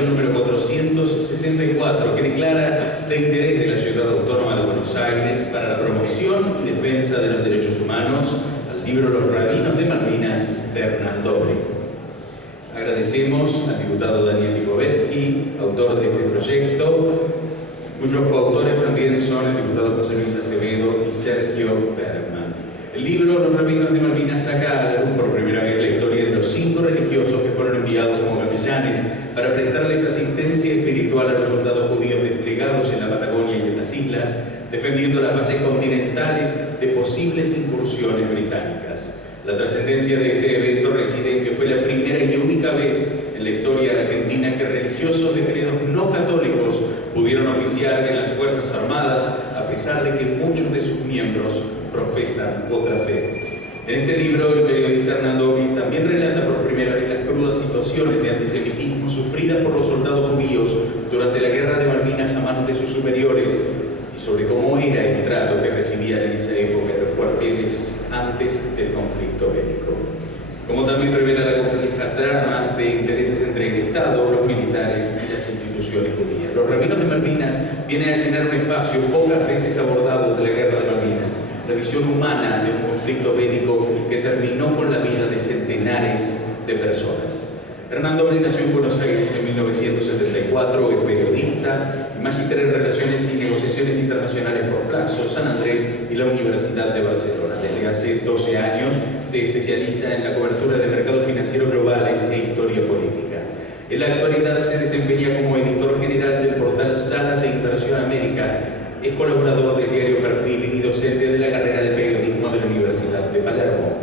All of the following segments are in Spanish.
resolución número 464 que declara de interés de la Ciudad Autónoma de Buenos Aires para la promoción y defensa de los derechos humanos al libro Los Rabinos de Malvinas de Hernán Dobre. Agradecemos al diputado Daniel Lipovetsky, autor de este proyecto, cuyos coautores también son el diputado José Luis Acevedo y Sergio Bergman. El libro Los Rabinos de Malvinas saca a la luz por primera vez la historia de los 5 religiosos que fueron enviados como capellanes para prestarles asistencia espiritual a los soldados judíos desplegados en la Patagonia y en las islas, defendiendo las bases continentales de posibles incursiones británicas. La trascendencia de este evento reside en que fue la primera y única vez en la historia argentina que religiosos de credos no católicos pudieron oficiar en las Fuerzas Armadas, a pesar de que muchos de sus miembros profesan otra fe. En este libro, el periodista Hernán Dobre también relata por primera vez las crudas situaciones de antisemitismo sufridas por los soldados judíos durante la Guerra de Malvinas a manos de sus superiores y sobre cómo era el trato que recibían en esa época en los cuarteles antes del conflicto bélico. Como también revela la compleja trama de intereses entre el Estado, los militares y las instituciones judías. Los Rabinos de Malvinas vienen a llenar un espacio pocas veces abordado de la Guerra de Malvinas, la visión humana de un conflicto bélico que terminó con la vida de centenares de personas. Hernán Dobre nació en Buenos Aires en 1974, es periodista y magíster en Relaciones y Negociaciones Internacionales por Flaxo, San Andrés y la Universidad de Barcelona. Desde hace 12 años se especializa en la cobertura de mercados financieros globales e historia política. En la actualidad se desempeña como editor general del portal Sala de Inversión América, es colaborador del diario Perfil y docente de la carrera de periodismo de la Universidad de Palermo.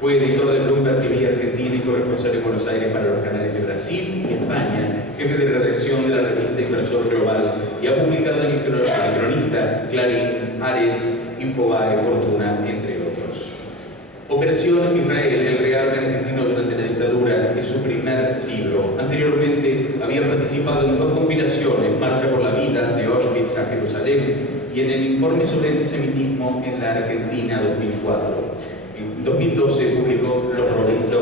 Fue editor de Bloomberg TV Argentina y corresponsal en Buenos Aires para los canales de Brasil y España, jefe de redacción de la revista Inversor Global y ha publicado en el Cronista, Clarín, Haaretz, Infobae, Fortuna, entre otros. Operación Israel, el rearme argentino durante la dictadura, es su primer libro. Anteriormente había participado en 2 compilaciones, Marcha por la Vida, de Auschwitz a Jerusalén, y en el Informe sobre Antisemitismo en la Argentina 2004. En 2012 publicó Los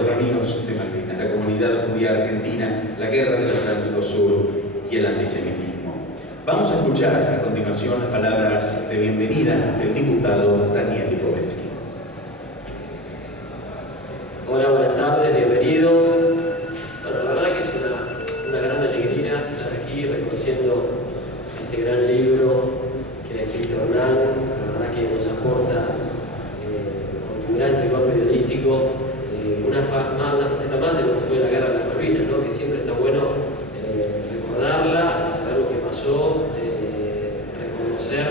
Rabinos de Malvinas, la comunidad judía argentina, la guerra del Atlántico Sur y el antisemitismo. Vamos a escuchar a continuación las palabras de bienvenida del diputado Daniel Lipovetsky. Hola, buenas tardes, bienvenidos. Bueno, la verdad que es una gran alegría estar aquí reconociendo este gran libro que ha escrito Hernán. La verdad que nos aporta con un gran rigor periodístico una faceta más de lo que fue la Guerra de las Malvinas, ¿no? Que siempre está bueno recordarla, saber lo que pasó, reconocer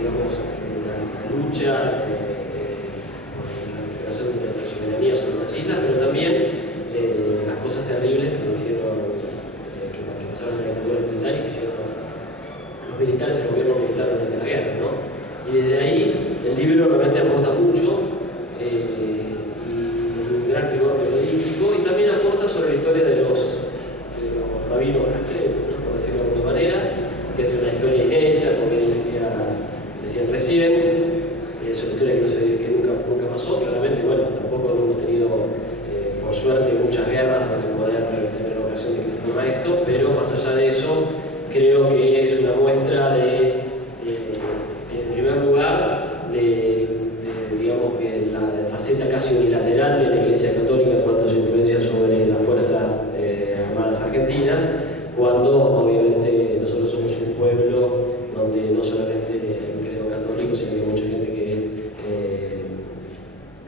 digamos, la lucha por la recuperación de la soberanía sobre las islas, pero también las cosas terribles que hicieron, que pasaron en la dictadura militar y que hicieron los militares, el gobierno militar durante la guerra, ¿no? Y desde ahí el libro realmente aporta mucho y un gran rigor periodístico y también aporta sobre la historia de los rabinos castrenses, ¿no? Por decirlo de alguna manera, que es una historia inédita, como bien decían recién, es una historia que nunca pasó. Claramente, bueno, tampoco hemos tenido, por suerte, muchas guerras donde poder tener ocasión de que ocurra esto, pero más allá de eso, creo que es una muestra en primer lugar, digamos, que la faceta casi unilateral de la Iglesia Católica en cuanto a su influencia sobre las Fuerzas Armadas Argentinas, cuando obviamente nosotros somos un pueblo donde no solamente el credo católico, sino que hay mucha gente que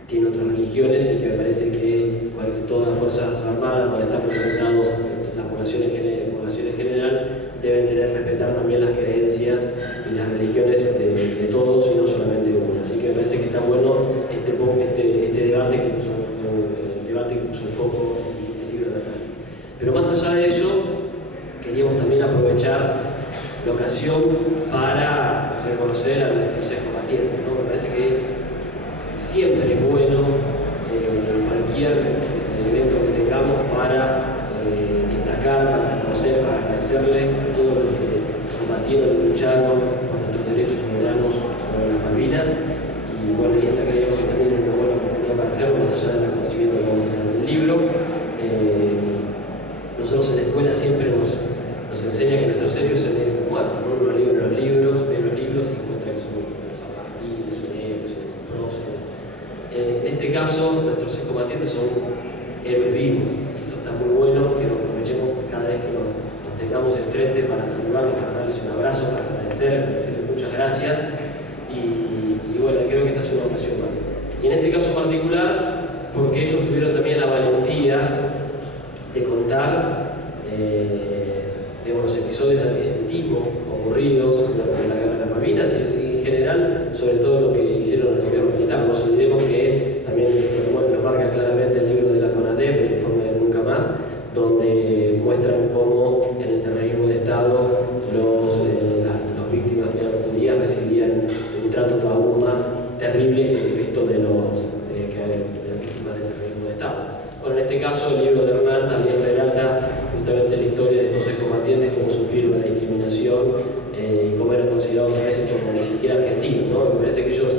tiene otras religiones y que me parece que todas las Fuerzas Armadas donde están presentados la población en general deben respetar también las creencias y las religiones de todos y no solamente de una. Así que me parece que está bueno este debate que puso el foco en el libro de Hernán. Pero más allá de eso, queríamos también aprovechar la ocasión para reconocer a nuestros excombatientes, ¿no? Me parece que siempre es bueno cualquier evento que tengamos para destacar, para reconocer, para agradecerle a todos los que combatieron y lucharon por nuestros derechos soberanos sobre las Malvinas. Y bueno, y esta creemos que también es una buena oportunidad para hacerlo, más allá del reconocimiento que vamos a hacer del libro. nosotros en la escuela siempre nos enseña que nuestros héroes son héroes muertos, ¿no? Uno lee los libros, ve los libros y encuentra que son San Martín, son héroes, son próceres. En este caso, nuestros excombatientes son héroes vivos. Y esto está muy bueno, que lo aprovechemos cada vez que nos tengamos enfrente para saludarlos, para darles un abrazo, para decirles muchas gracias. Y bueno, creo que esta es una ocasión más. Y en este caso particular, porque ellos tuvieron también la valentía de contar los episodios de antisemitismo ocurridos durante la Guerra de las Malvinas y en general sobre todo lo que hicieron en el gobierno militar. No nos olvidemos que también nos marca claramente el libro de la CONADEP, el informe de Nunca Más, donde muestran cómo en el terrorismo de Estado las víctimas de la judías recibían un trato aún más terrible que el resto de las víctimas del terrorismo de Estado. Bueno, en este caso el libro de Hernán también relata justamente la historia de estos excombatientes, cómo sufrieron la discriminación y cómo eran considerados a veces como ni siquiera argentinos, ¿no? Me parece que ellos,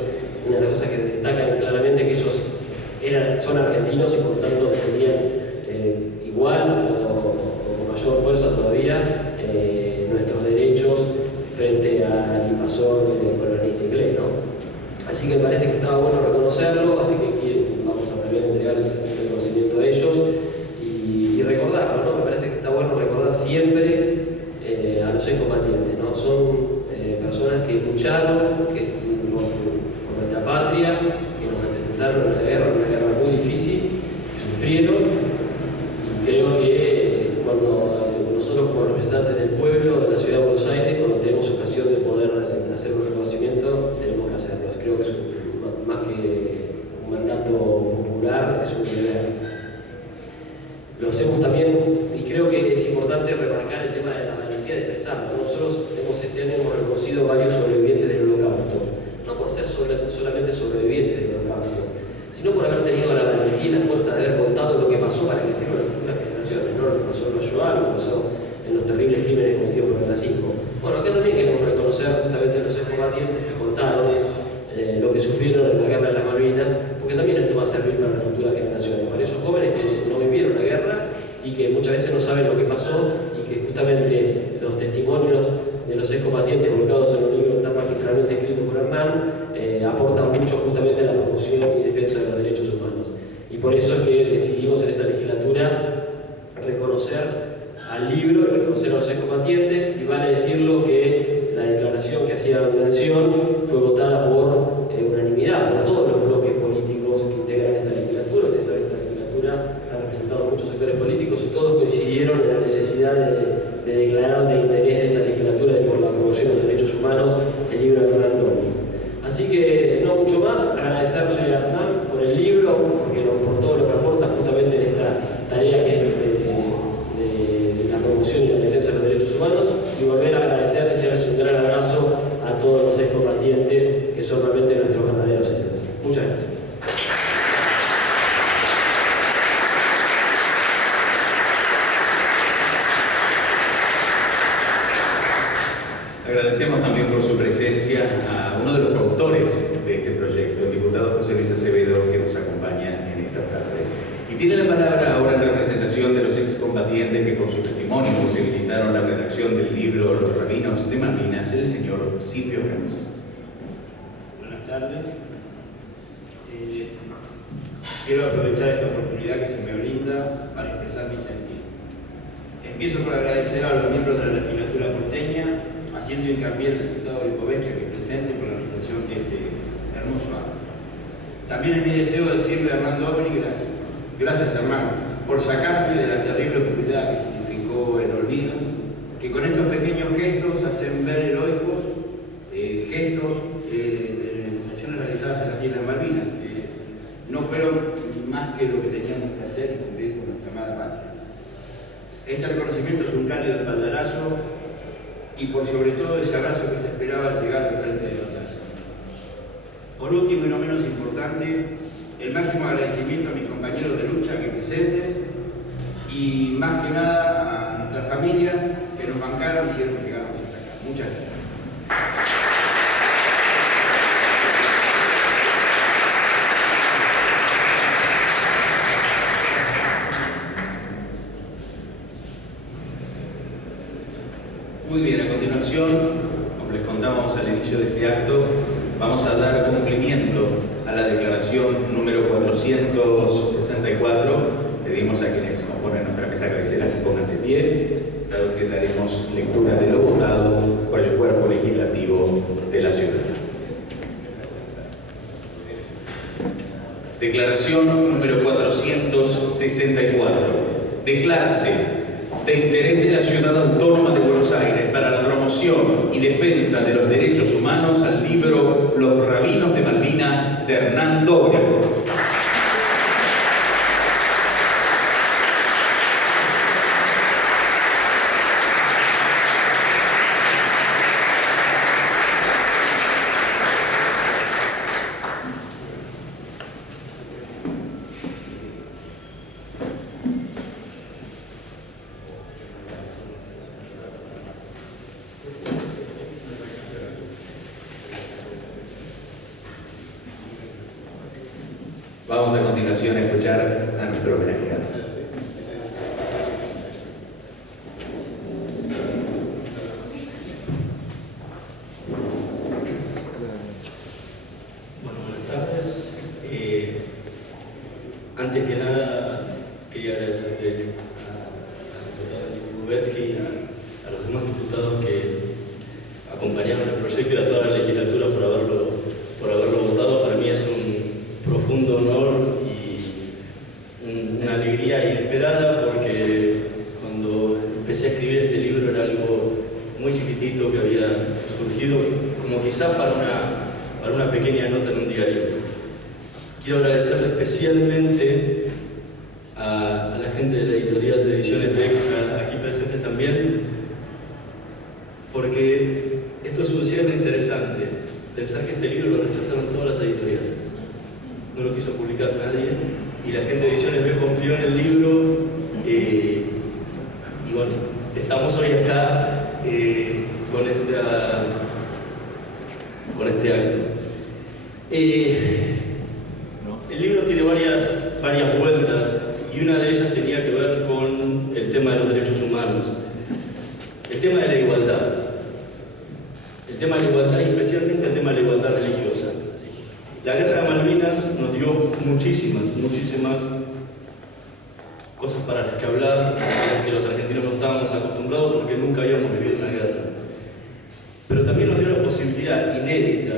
una de las cosas que destacan claramente es que ellos son argentinos y por lo tanto defendían igual o con mayor fuerza todavía nuestros derechos frente al invasor colonialista inglés, ¿no? Así que me parece que estaba bueno reconocerlo, así que aquí vamos a también entregarles el reconocimiento a ellos y recordarlo, ¿no? Me parece que está bueno recordar siempre a los excombatientes, ¿no? Son personas que lucharon por nuestra patria, que nos representaron en la guerra, una guerra muy difícil, que sufrieron, y creo que cuando nosotros como representantes del pueblo de la ciudad de Buenos Aires, cuando tenemos ocasión de poder hacer un reconocimiento, tenemos que hacerlo. Creo que es más que un mandato popular, es un deber. Lo hacemos también, y creo que es importante remarcar el tema de la valentía de expresarlo. Nosotros este año hemos reconocido varios sobrevivientes del Holocausto, no por ser solamente sobrevivientes del Holocausto, sino por haber tenido la valentía y la fuerza de haber contado lo que pasó para que sirvan las futuras generaciones, no lo que pasó en la Shoah, lo que pasó en los terribles crímenes cometidos por el nazismo. Bueno, acá también queremos reconocer justamente a los excombatientes que contaron lo que sufrieron en la Guerra de las Malvinas, porque también esto va a servir para las futuras generaciones, para esos jóvenes que no vivieron la guerra y que muchas veces no saben lo que pasó y que justamente los testimonios de los excombatientes volcados en un libro tan magistralmente escrito por Hernán aportan mucho justamente a la promoción y defensa de los derechos humanos. Y por eso es que decidimos en esta legislatura reconocer al libro y reconocer a los excombatientes, y vale decirlo que la declaración que hacía mención fue votada por unanimidad por todos los bloques políticos que integran esta legislatura. Ustedes saben que esta legislatura está representada por muchos sectores políticos y todos coincidieron en la necesidad de declarar de interés de esta legislatura por la promoción de los derechos humanos el libro de Hernán Dorni. Así que no mucho más, agradecerle a Hernán por el libro, por todo lo que aporta justamente en esta tarea que es de la promoción y la defensa de los derechos humanos, y volver a agradecer y desearles un gran abrazo a todos los excombatientes que son realmente nuestros verdaderos héroes. Muchas gracias. Agradecemos también por su presencia a uno de los coautores de este proyecto, el diputado José Luis Acevedo, que nos acompaña en esta tarde. Y tiene la palabra ahora en representación de los excombatientes que con su testimonio posibilitaron la redacción del libro Los Rabinos de Malvinas, el señor Silvio Ganz. Buenas tardes. Quiero aprovechar esta oportunidad que se me brinda para expresar mi sentir. Empiezo por agradecer a los miembros de la legislatura porteña, haciendo hincapié al diputado Lipovetsky que presente por la realización de este hermoso acto. También es mi deseo decirle a Hernán Dorni gracias Hernán, por sacarme de la terrible oscuridad que significó el olvido, que con estos pequeños gestos hacen ver heroicos gestos de las acciones realizadas en las Islas Malvinas, que no fueron más que lo que teníamos que hacer y cumplir con nuestra amada patria. Este reconocimiento es un cálido espaldarazo y por sobre todo ese abrazo que se esperaba al llegar al frente de batalla. Por último y no menos importante, el máximo agradecimiento a mis compañeros de lucha aquí presentes y más que nada a nuestras familias que nos bancaron y hicieron que llegáramos hasta acá. Muchas gracias. Muy bien, a continuación, como les contábamos al inicio de este acto, vamos a dar cumplimiento a la declaración número 464. Pedimos a quienes componen nuestra mesa cabecera se pongan de pie, dado que daremos lectura de lo votado por el cuerpo legislativo de la ciudad. Declaración número 464. Declárase de interés de la Ciudad Autónoma de Buenos Aires para la promoción y defensa de los derechos humanos al libro Los Rabinos de Malvinas de Hernán Doria. Vamos a continuación a escuchar a nuestro homenajeado. Bueno, buenas tardes. Antes que nada, quería agradecerle al diputado Lipovetsky, a los demás diputados que acompañaron el proyecto y a toda la legislatura por haberlo votado. Para mí es un profundo honor y una alegría inesperada, porque cuando empecé a escribir este libro era algo muy chiquitito que había surgido como quizás para una pequeña nota en un diario. Quiero agradecerle especialmente a la gente de la editorial de Ediciones Beck, aquí presente también, porque esto es un cierre interesante, pensar que este libro lo rechazaron todas las editoriales. No lo quiso publicar nadie y la gente de Ediciones B confió en el libro y bueno, estamos hoy acá con este acto. El libro tiene varias vueltas y una de ellas tenía que ver con el tema de los derechos humanos, el tema de la igualdad. El tema de la igualdad y especialmente el tema de la igualdad religiosa. La Guerra de Malvinas nos dio muchísimas cosas para las que hablar, a las que los argentinos no estábamos acostumbrados porque nunca habíamos vivido una guerra. Pero también nos dio la posibilidad inédita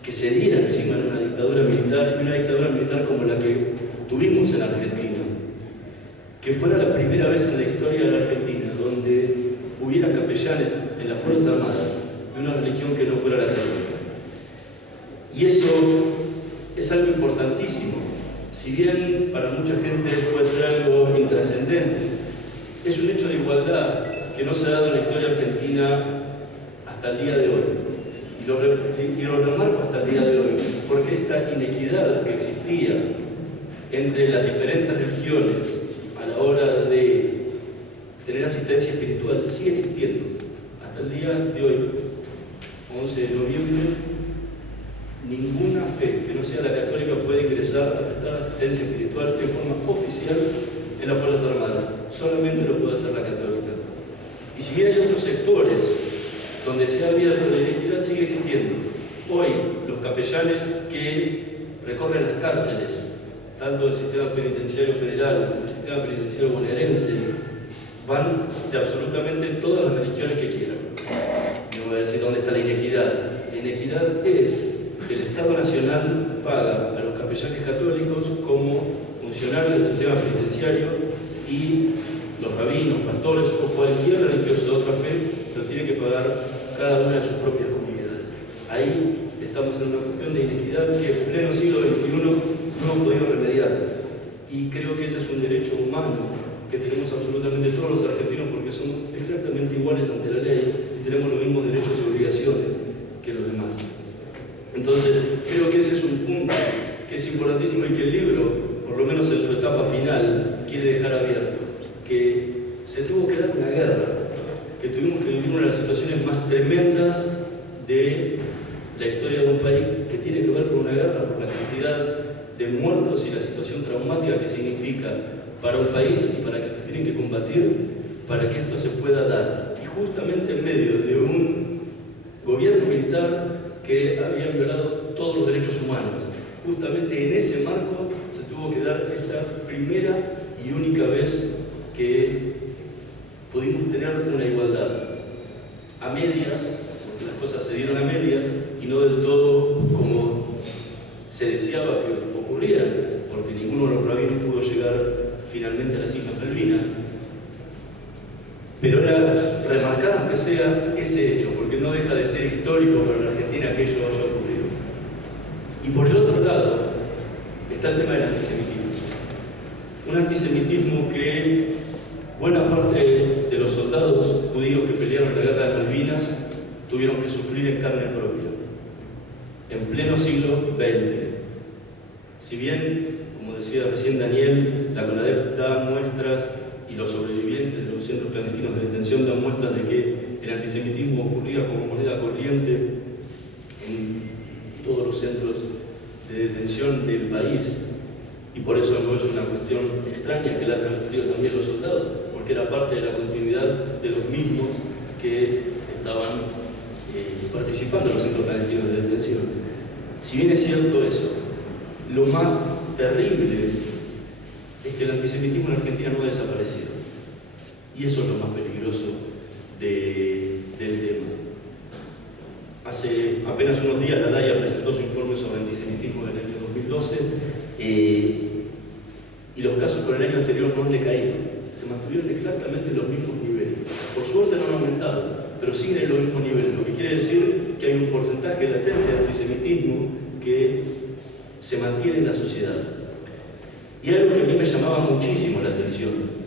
que se diera encima de una dictadura militar, y una dictadura militar como la que tuvimos en Argentina, que fuera la primera vez en la historia de la Argentina donde hubiera capellanes en las Fuerzas Armadas de una religión que no fuera la católica. Y eso es algo importantísimo. Si bien para mucha gente puede ser algo intrascendente, es un hecho de igualdad que no se ha dado en la historia argentina hasta el día de hoy. Y lo remarco hasta el día de hoy, porque esta inequidad que existía entre las diferentes religiones a la hora de tener asistencia espiritual sigue existiendo. Hasta el día de hoy, 11 de noviembre, ninguna fe que no sea la católica puede ingresar a prestar asistencia espiritual en forma oficial en las Fuerzas Armadas. Solamente lo puede hacer la católica. Y si bien hay otros sectores donde se ha abierto la inequidad, sigue existiendo. Hoy, los capellanes que recorren las cárceles, tanto del sistema penitenciario federal como del sistema penitenciario bonaerense, van de absolutamente todas las religiones que quieran. No voy a decir dónde está la inequidad. La inequidad es que el Estado Nacional paga a los capellanes católicos como funcionarios del sistema penitenciario y los rabinos, pastores o cualquier religioso de otra fe lo tiene que pagar cada una de sus propias comunidades. Ahí estamos en una cuestión de inequidad que en pleno siglo XXI no hemos podido remediar. Y creo que ese es un derecho humano que tenemos absolutamente todos los argentinos, porque somos exactamente iguales ante la ley y tenemos los mismos derechos y obligaciones que los demás. Entonces, creo que ese es un punto que es importantísimo y que el libro, por lo menos en su etapa final, quiere dejar abierto. Que se tuvo que dar una guerra, que tuvimos que vivir una de las situaciones más tremendas de la historia de un país, que tiene que ver con una guerra por la cantidad de muertos y la situación traumática que significa para un país y para que tienen que combatir para que esto se pueda dar. Y justamente en medio de un gobierno militar que había violado todos los derechos humanos. Justamente en ese marco se tuvo que dar esta primera y única vez que pudimos tener una igualdad. A medias, porque las cosas se dieron a medias y no del todo como se deseaba que ocurriera, porque ninguno de los rabinos pudo llegar finalmente a las Islas Malvinas. Pero era remarcar, aunque sea, ese hecho, porque no deja de ser histórico para la Argentina que ello haya ocurrido. Y por el otro lado está el tema del antisemitismo. Un antisemitismo que buena parte de los soldados judíos que pelearon en la guerra de Malvinas tuvieron que sufrir en carne propia, en pleno siglo XX. Si bien, como decía recién Daniel, la CONADEP da muestras y los sobrevivientes de los centros clandestinos de detención dan muestras de que el antisemitismo ocurría como moneda corriente en todos los centros de detención del país, y por eso no es una cuestión extraña que la hayan sufrido también los soldados, porque era parte de la continuidad de los mismos que estaban participando en los centros clandestinos de detención. Si bien es cierto eso, lo más terrible es que el antisemitismo en Argentina no ha desaparecido. Y eso es lo más peligroso del tema. Hace apenas unos días la DAIA presentó su informe sobre antisemitismo del año 2012 y los casos por el año anterior no han decaído. Se mantuvieron exactamente los mismos niveles. Por suerte no han aumentado, pero siguen en los mismos niveles, lo que quiere decir que hay un porcentaje latente de antisemitismo que se mantiene en la sociedad. Y algo que a mí me llamaba muchísimo la atención,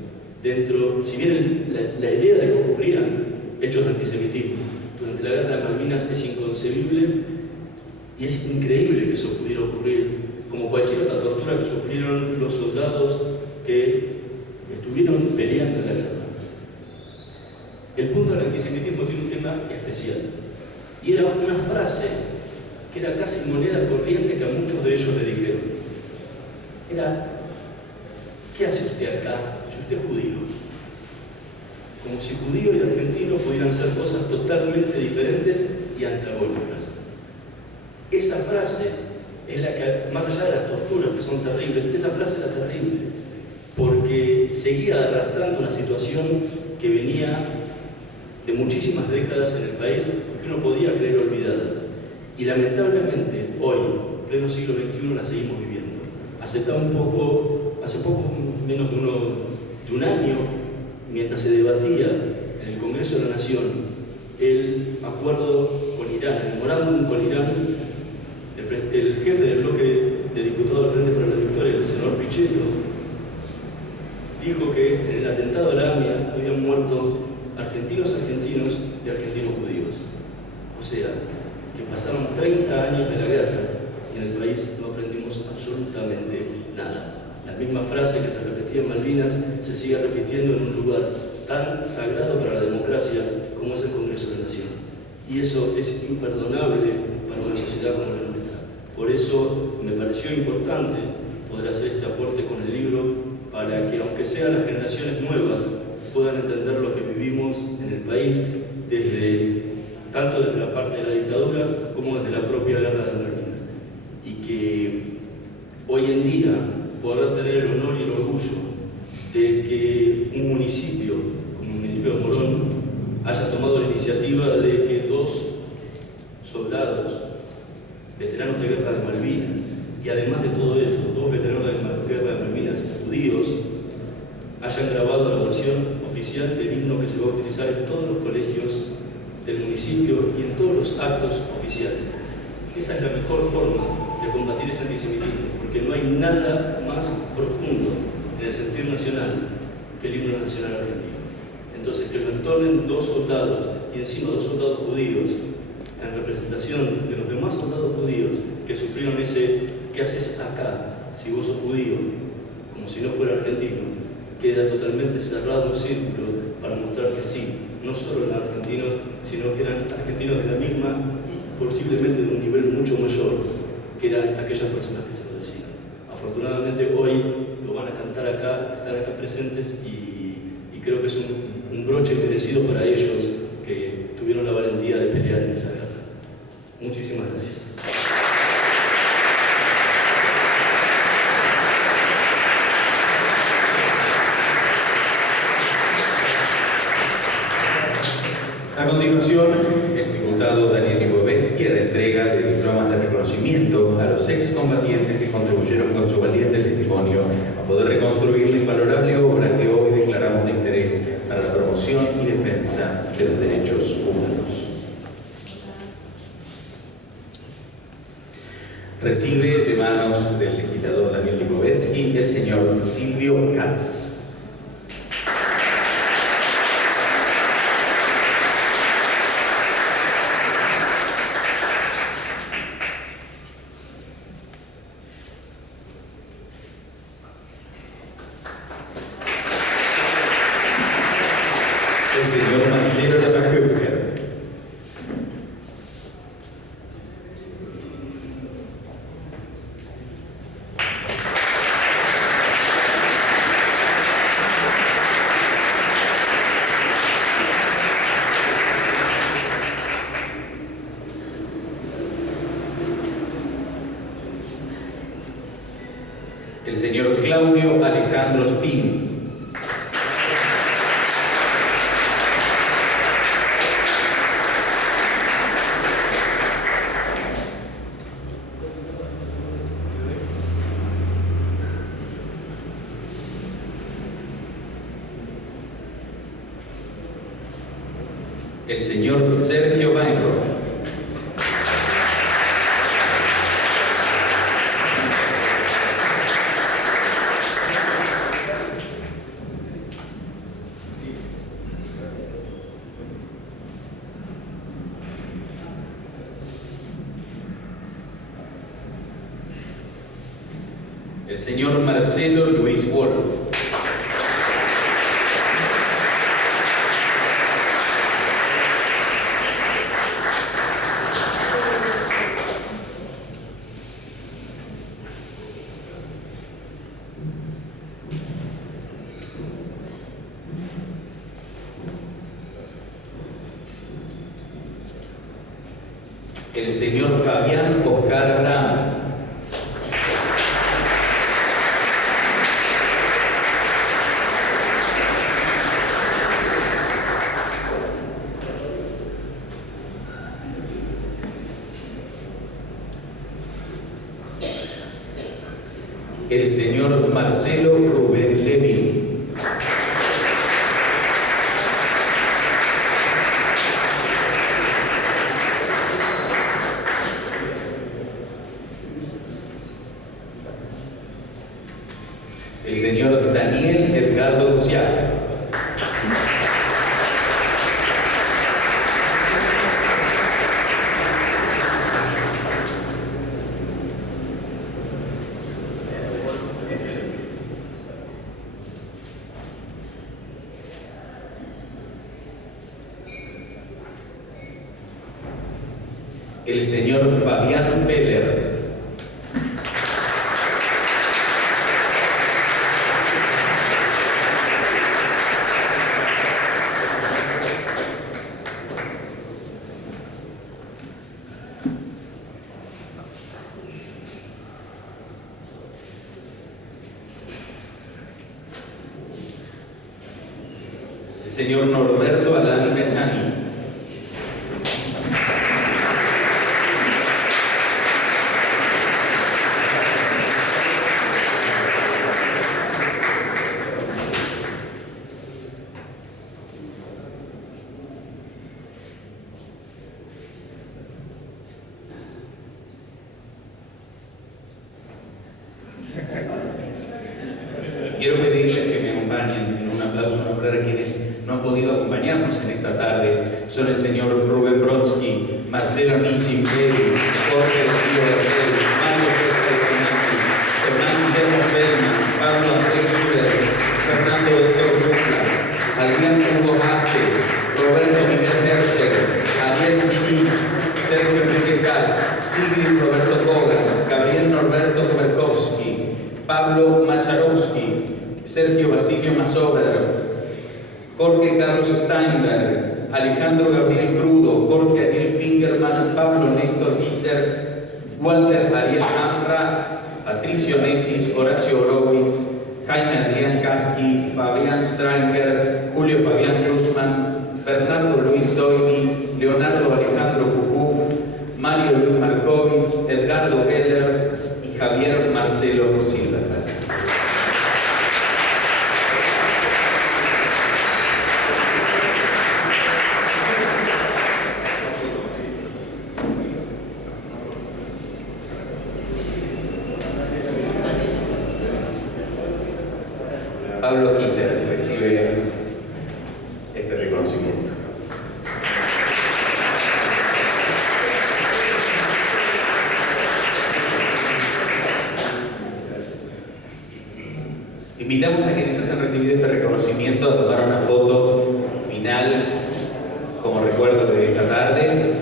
si bien la idea de que ocurrieran hechos de antisemitismo durante la guerra de Malvinas es inconcebible y es increíble que eso pudiera ocurrir, como cualquier otra tortura que sufrieron los soldados que estuvieron peleando en la guerra. El punto del antisemitismo tiene un tema especial, y era una frase que era casi moneda corriente que a muchos de ellos le dijeron. Era: ¿qué hace usted acá si usted es judío? Como si judío y argentino pudieran ser cosas totalmente diferentes y antagónicas. Esa frase es la que, más allá de las torturas que son terribles, esa frase era terrible, porque seguía arrastrando una situación que venía de muchísimas décadas en el país, que uno podía creer olvidadas. Y lamentablemente, hoy, en pleno siglo XXI, la seguimos viviendo. Hace poco menos de un año, mientras se debatía en el Congreso de la Nación el acuerdo con Irán, el memorándum con Irán, el jefe del bloque de diputados del Frente para la Victoria, el senador Pichetto, dijo que en el atentado de la AMIA habían muerto argentinos y argentinos judíos. O sea, que pasaron 30 años de la guerra y en el país no aprendimos absolutamente nada. La misma frase que se repetía en Malvinas se sigue repitiendo en un lugar tan sagrado para la democracia como es el Congreso de la Nación. Y eso es imperdonable para una sociedad como la nuestra. Por eso me pareció importante poder hacer este aporte con el libro, para que, aunque sean las generaciones nuevas, puedan entender lo que vivimos en el país, tanto desde la parte de la dictadura como desde la propia guerra de Malvinas. Y que hoy en día poder tener el honor y el orgullo de que un municipio, como el municipio de Morón, haya tomado la iniciativa de que 2 soldados, veteranos de guerra de Malvinas, y además de todo eso, 2 veteranos de guerra de Malvinas judíos, hayan grabado la versión oficial del himno que se va a utilizar en todos los colegios del municipio y en todos los actos oficiales. Esa es la mejor forma de combatir ese antisemitismo, porque no hay nada más profundo en el sentir nacional que el himno nacional argentino. Entonces, que lo entonen 2 soldados y encima 2 soldados judíos en representación de los demás soldados judíos que sufrieron ese ¿qué haces acá si vos sos judío? Como si no fuera argentino, queda totalmente cerrado un círculo para mostrar que sí, no solo eran argentinos, sino que eran argentinos de la misma y posiblemente de un nivel mucho mayor que eran aquellas personas que se lo decían. Afortunadamente hoy lo van a cantar acá, están acá presentes y creo que es un broche merecido para ellos que tuvieron la valentía de pelear en esa guerra. Muchísimas gracias. A continuación, el diputado Daniel Lipovetsky hará entrega de diplomas de reconocimiento a los excombatientes que contribuyeron con su valiente testimonio a poder reconstruir la invalorable obra que hoy declaramos de interés para la promoción y defensa de los derechos humanos. Recibe de manos del legislador Daniel Lipovetsky el señor Silvio Katz. El señor Marcelo Lapajeuker. El señor Claudio Alejandro Spin. El señor Sergio Weinroth. El señor Marcelo Luis Wolf. El señor Fabián Oscar Abraham. El señor Marcelo Rubén Levy. El señor Daniel Edgardo Luciano. El señor Fabián Feller. El señor Norberto Alani Cachani. Quiero pedirles que me acompañen en un aplauso a nombrar a quienes no han podido acompañarnos en esta tarde. Son el señor Rubén Brodsky, Marcelo Nisi, Jorge Tío Rachel, Mario César Eskenazi, Hernán Guillermo Feldman, Pablo Andrés Rivera, Fernando Héctor Rucla, Adrián Hugo Hasse, Roberto Miguel Herscher, Ariel Schmitz, Sergio Enrique Katz, Sigrid Roberto Kogan, Gabriel Norberto Kwerkowski, Pablo Macharowski, Sergio Basilio Masover, Jorge Carlos Steinberg, Alejandro Gabriel Crudo, Jorge Ariel Fingerman, Pablo Néstor Guiser, Walter Ariel Amra, Patricio Nesis, Horacio Horowitz, Jaime Adrián Kasky, Fabián Stranger, Julio Fabián Glusman, Bernardo Luis Doini, Leonardo Alejandro Cucuf, Mario Luis Markovitz, Edgardo Geller y Javier Marcelo Silverberg. Pablo Giser recibe este reconocimiento. Invitamos a quienes han recibido este reconocimiento a tomar una foto final como recuerdo de esta tarde.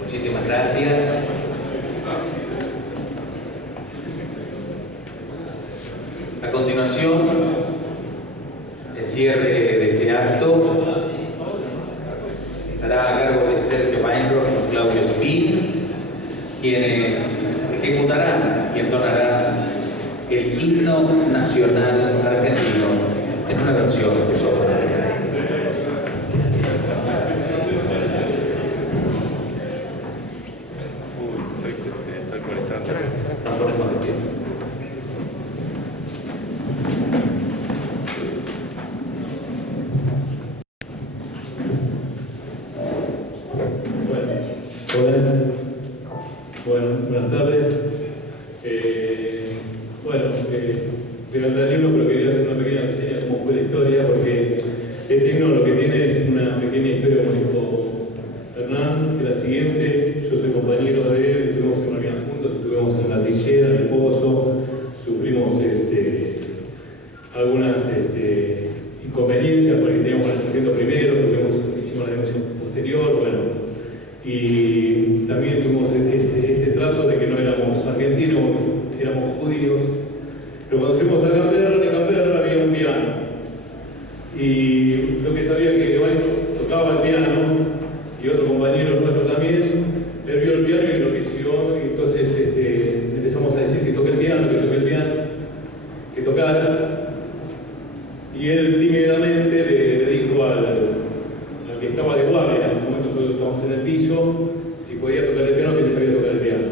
Muchísimas gracias. A continuación, el cierre de este acto estará a cargo de Sergio Weinroth y Claudio Spin, quienes ejecutarán y entonarán el himno nacional argentino en una versión de su autoría. Buenas tardes. De cantar el himno, pero quería hacer una pequeña reseña como fue la historia, porque este himno lo que tiene es una pequeña historia, como dijo Hernán, que la siguiente. Yo soy compañero de él, estuvimos en Malvinas juntos, estuvimos en la trinchera, en el pozo, sufrimos algunas inconveniencias porque teníamos el sargento primero, porque hicimos la denuncia posterior, y también tuvimos ese trato de que no éramos argentinos, éramos judíos. Pero cuando fuimos a Canberra había un piano. Y yo que sabía que tocaba el piano, y otro compañero nuestro también, él vio el piano y enloqueció. Y entonces empezamos a decir que toque el piano, que tocara. Y él tímidamente le dijo al que estaba de guardia, en ese momento nosotros estábamos en el piso, si podía tocar el piano, que él sabía tocar el piano.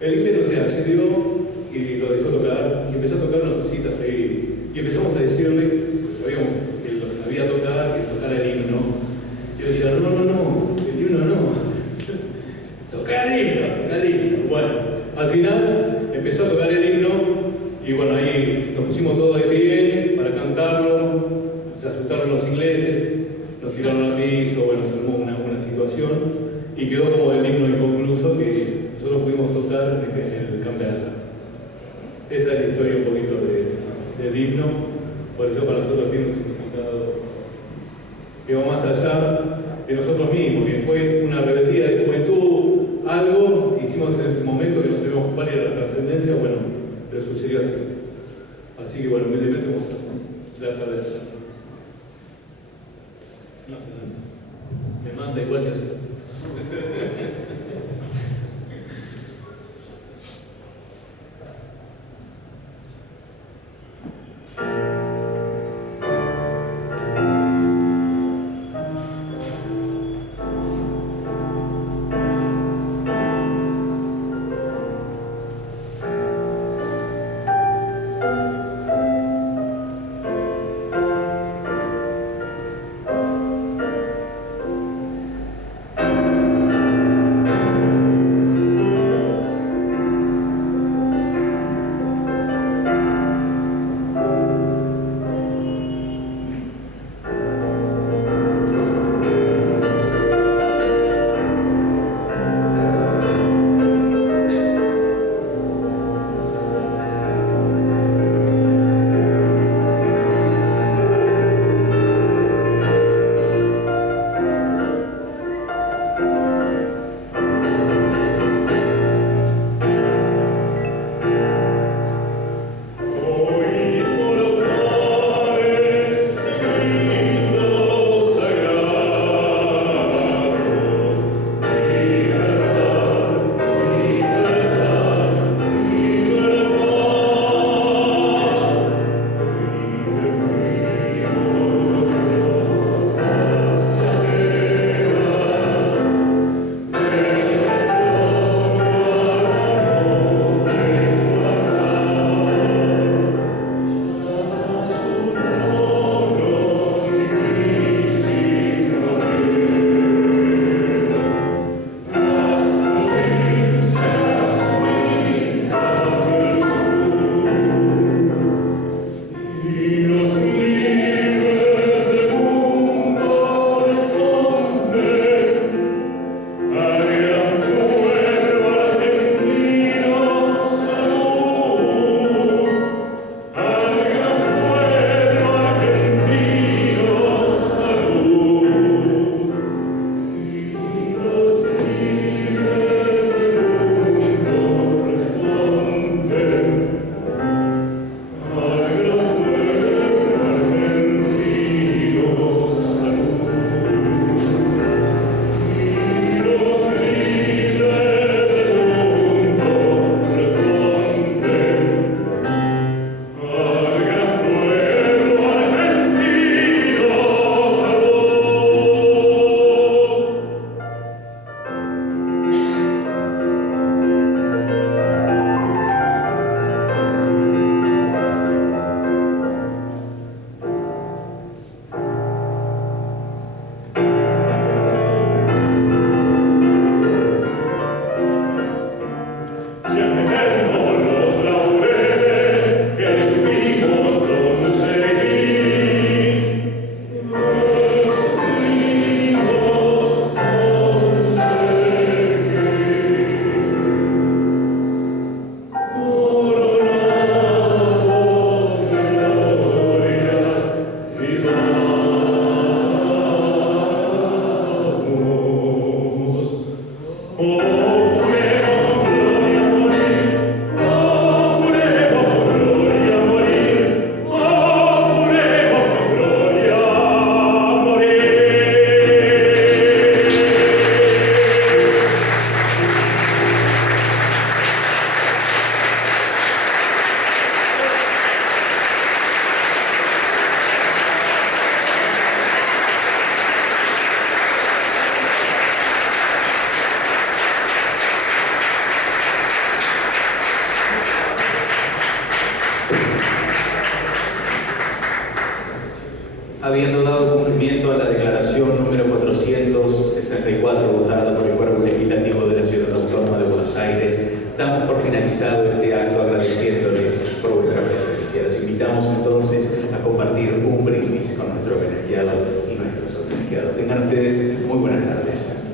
El inglés se accedió y lo dejó tocar, y empezó a tocar unas cositas ahí. Y empezamos a decirle, pues sabíamos que él lo sabía tocar, que tocara el himno. Y yo decía, no, el himno no. Tocar el himno. Bueno, al final empezó a tocar el himno, y ahí nos pusimos todos de pie para cantarlo. Se asustaron los ingleses, nos tiraron al piso, se armó una situación, y quedó como el himno inconcluso que nosotros pudimos tocar en el Canberra. Esa es la historia un poquito del himno. Por eso para nosotros tiene un significado que va más allá de nosotros mismos, que fue una rebeldía de juventud, algo que hicimos en ese momento que no sabíamos cuál era la trascendencia, pero sucedió así. Así que humildemente vamos a tratar de hacerlo. No sé nada. Me manda igual que eso. habiendo dado cumplimiento a la declaración número 464 votada por el Cuerpo Legislativo de la Ciudad Autónoma de Buenos Aires, damos por finalizado este acto agradeciéndoles por vuestra presencia. Los invitamos entonces a compartir un brindis con nuestro homenajeado y nuestros homenajeados. Tengan ustedes muy buenas tardes.